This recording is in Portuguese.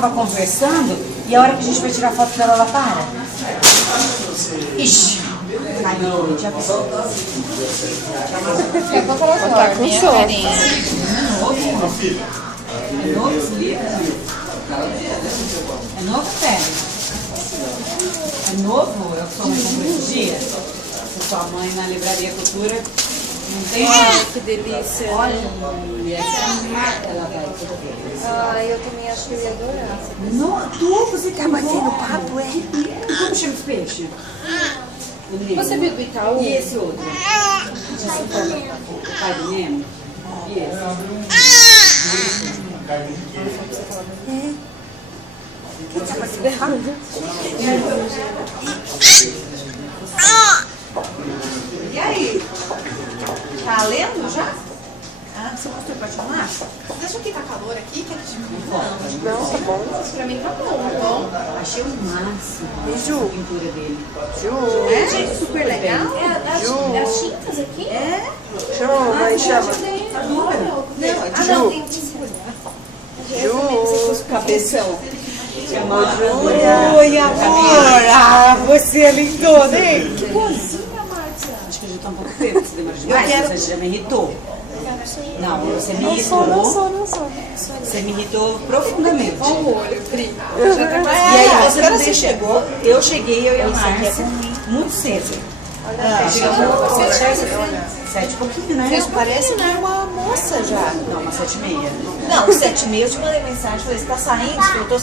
tava conversando e a hora que a gente vai tirar foto dela, ela para. Ixi. Caiu, já pensou. Tá com sono. É novo esse livro? É novo, Félix? É novo? Eu sou uma comprei esse dia. Se sua mãe na Livraria Cultura não tem. Que delícia. Olha, ela vai toda vez. Ai, eu também acho que eu ia adorar. Não, você tá batendo papo, é? E como chama esse peixe? Você viu do Itaú? E esse outro? O pai do Nemo? E esse? O que tá fazendo? E aí? Tá lendo já? Ah, você gostou de apaixonar? Você acha que tá calor aqui? Que é tipo... Não, tá bom. Pra mim tá bom. Achei o máximo E Ju? a pintura dele. Ju. É super legal. Ju. As tintas aqui? É? Chama, mãe, chama. Não, tem Ju. cabeção. Chamou Júlia. Oi, amor. Ah, você é lindona, hein? Que boazinha, Márcia. Acho que eu já tô um pouco feio, porque você demora demais. quero- Você já me irritou. Não, você me Não irritou. sou. Você me irritou profundamente. Olha o olho, Pri. E aí você Agora não você chegou. Eu cheguei, eu e a Márcia, muito cedo. Chegamos 7 e pouquinho, né? Parece que é uma moça já. Não, umas 7h30. Não, 7h30 eu te mandei mensagem, falei, você tá saindo? Eu tô